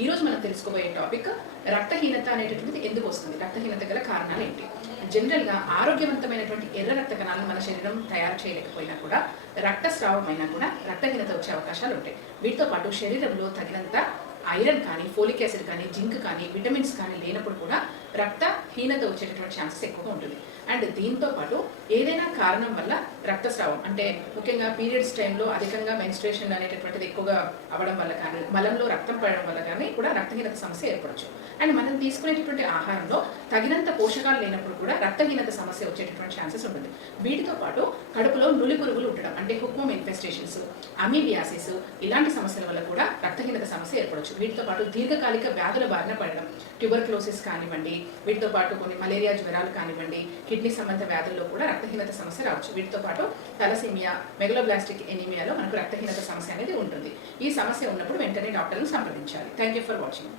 ఈ రోజు మనం తెలుసుకోబోయే టాపిక్ రక్తహీనత అనేటటువంటిది ఎందుకు వస్తుంది, రక్తహీనత గల కారణాలు ఏంటి. జనరల్ గా ఆరోగ్యవంతమైనటువంటి ఎర్ర రక్త కణాలను మన శరీరం తయారు చేయలేకపోయినా కూడా రక్తస్రావం అయినా కూడా రక్తహీనత వచ్చే అవకాశాలు ఉంటాయి. వీటితో పాటు శరీరంలో తగినంత ఐరన్ కానీ, ఫోలిక్ యాసిడ్ కానీ, జింక్ కానీ, విటమిన్స్ కానీ లేనప్పుడు కూడా రక్తహీనత వచ్చేటటువంటి ఛాన్సెస్ ఎక్కువగా ఉంటుంది. అండ్ దీంతో పాటు ఏదైనా కారణం వల్ల రక్తస్రావం అంటే ముఖ్యంగా పీరియడ్స్ టైంలో అధికంగా మెన్స్ట్రుయేషన్ అనేటటువంటిది ఎక్కువగా అవ్వడం వల్ల కానీ, మలంలో రక్తం పడడం వల్ల కానీ కూడా రక్తహీనత సమస్య ఏర్పడవచ్చు. అండ్ మనం తీసుకునేటటువంటి ఆహారంలో తగినంత పోషకాలు లేనప్పుడు కూడా రక్తహీనత సమస్య వచ్చేటటువంటి ఛాన్సెస్ ఉంటుంది. వీటితో పాటు కడుపులో నులి పురుగులు ఉండడం అంటే హుక్మోమ్ ఇన్ఫెస్టేషన్స్, అమీబియాసిస్ ఇలాంటి సమస్యల వల్ల కూడా రక్తహీనత సమస్య ఏర్పడవచ్చు. వీటితో పాటు దీర్ఘకాలిక వ్యాధుల బారిన పడడం, ట్యూబర్క్లోసిస్ కానివ్వండి, వీటితో పాటు కొన్ని మలేరియా జ్వరాలు కానివ్వండి, కిడ్నీ సంబంధ వ్యాధుల్లో కూడా రక్తహీనత సమస్య రావచ్చు. వీటితో పాటు తలసీమియా, మెగలోబ్లాస్టిక్ ఎనీమియాలో మనకు రక్తహీనత సమస్య అనేది ఉంటుంది. ఈ సమస్య ఉన్నప్పుడు వెంటనే డాక్టర్ని సంప్రదించాలి. Thank you for watching.